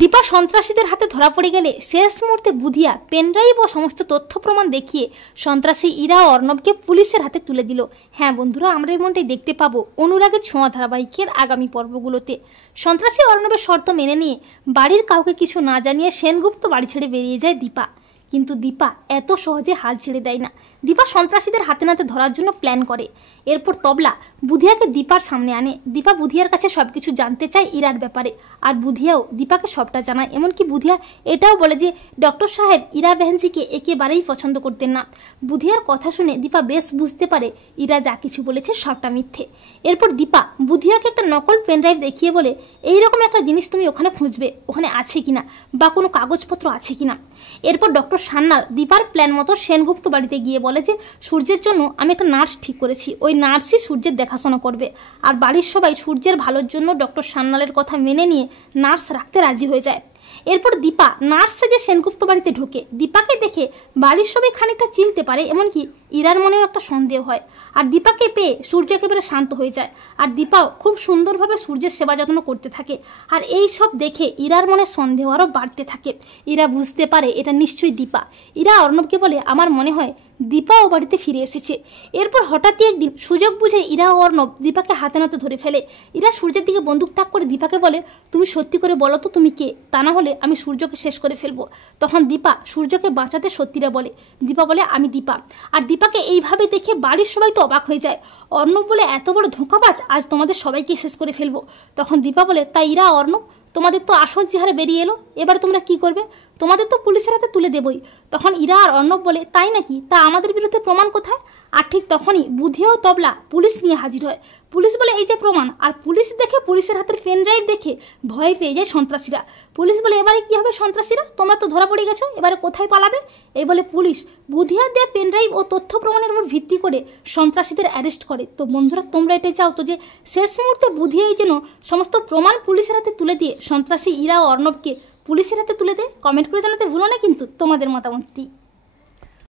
দীপা সন্ত্রাসীদের হাতে ধরা পড়ে গেলে শেষ মুহূর্তে বুধিয়া পেনড্রাইভ ও সমস্ত তথ্য প্রমাণ দেখিয়ে সন্ত্রাসী ইরা ও অর্ণবকে পুলিশের হাতে তুলে দিল। হ্যাঁ বন্ধুরা, আমরা এমনটাই দেখতে পাবো অনুরাগের ছোঁয়া ধারাবাহিকের আগামী পর্বগুলোতে। সন্ত্রাসী অর্ণবের শর্ত মেনে নিয়ে বাড়ির কাউকে কিছু না জানিয়ে সেনগুপ্ত বাড়ি ছেড়ে বেরিয়ে যায় দীপা। কিন্তু দীপা এত সহজে হাল ছেড়ে দেয় না। দীপা সন্ত্রাসীদের হাতে নাতে ধরার জন্য প্ল্যান করে। এরপর তবলা বুধিয়াকে দীপার সামনে আনে। দীপা বুধিয়ার কাছে সবকিছু জানতে চায় ইরার ব্যাপারে, আর বুধিয়াও দীপাকে সবটা জানায়। এমনকি বুধিয়া এটাও বলে যে ডক্টর সাহেব ইরা বেহেনজিকে একেবারেই পছন্দ করতেন না। বুধিয়ার কথা শুনে দীপা বেশ বুঝতে পারে ইরা যা কিছু বলেছে সবটা মিথ্যে। এরপর দীপা বুধিয়াকে একটা নকল পেনড্রাইভ দেখিয়ে বলে, এইরকম একটা জিনিস তুমি ওখানে খুঁজবে, ওখানে আছে কিনা বা কোনো কাগজপত্র আছে কিনা। এরপর ডক্টর সান্যাল দীপার প্ল্যান মতো সেনগুপ্ত বাড়িতে গিয়ে বলে যে সূর্যের জন্য আমি একটা নার্স ঠিক করেছি, ওই নার্সই সূর্যের দেখাশোনা করবে। আর বাড়ির সবাই সূর্যের ভালোর জন্য ডক্টর সান্যালের কথা মেনে নিয়ে নার্স রাখতে রাজি হয়ে যায়। এরপর দীপা নার্স সেজে সেনগুপ্ত বাড়িতে ঢোকে। দীপাকে দেখে বাড়ির সবাই খানিকটা চিনতে পারে, এমনকি ইরার মনেও একটা সন্দেহ হয়। আর দীপাকে পেয়ে সূর্য একেবারে শান্ত হয়ে যায়। আর দীপাও খুব সুন্দরভাবে সূর্যের সেবা যত্ন করতে থাকে। আর এই সব দেখে ইরার মনে সন্দেহ আরও বাড়তে থাকে। ইরা বুঝতে পারে এটা নিশ্চয়ই দীপা। ইরা অর্ণবকে বলে, আমার মনে হয় দীপা ও বাড়িতে ফিরে এসেছে। এরপর হঠাৎই একদিন সুযোগ বুঝে ইরা ও অর্ণব দীপাকে হাতে নাতে ধরে ফেলে। ইরা সূর্যের দিকে বন্দুক তাক করে দীপাকে বলে, তুমি সত্যি করে বলো তো তুমি কে, তা না হলে আমি সূর্যকে শেষ করে ফেলবো। তখন দীপা সূর্যকে বাঁচাতে সত্যিটা বলে। দীপা বলে, আমি দীপা। আর দীপাকে এইভাবে দেখে বাড়ির সবাই তো অবাক হয়ে যায়। অর্ণব বলে, এত বড় ধোঁকাবাজ, আজ তোমাদের সবাইকে শেষ করে ফেলবো। তখন দীপা বলে, তাই ইরা অর্ণব, তোমাদের তো আসল চেহারা বেরিয়ে এলো, এবার তোমরা কি করবে? তোমাদের তো পুলিশের হাতে তুলে দেবই। তখন ইরা আর অর্ণব বলে, তাই নাকি, তা আমাদের বিরুদ্ধে প্রমাণ কোথায়? আর ঠিক তখনই বুধিয়া ও তবলা পুলিশ নিয়ে হাজির হয়। পুলিশ বলে, এই যে প্রমাণ। আর পুলিশ দেখে পুলিশের হাতের পেন ড্রাইভ দেখে ভয় পেয়ে যায় সন্ত্রাসীরা। পুলিশ বলে, এবারে কি হবে সন্ত্রাসীরা, তোমরা তো ধরা পড়ে গেছো, এবারে কোথায় পালাবে? এই বলে পুলিশ বুধিয়ার দেওয়া পেন ড্রাইভ ও তথ্য প্রমাণের উপর ভিত্তি করে সন্ত্রাসীদের অ্যারেস্ট করে। তো বন্ধুরা, তোমরা এটাই চাও তো যে শেষ মুহূর্তে বুধিয়াই যেন সমস্ত প্রমাণ পুলিশের হাতে তুলে দিয়ে সন্ত্রাসী ইরা ও অর্ণবকে পুলিশের হাতে তুলে দেয়? কমেন্ট করে জানাতে ভুলো না কিন্তু তোমাদের মতামতটি।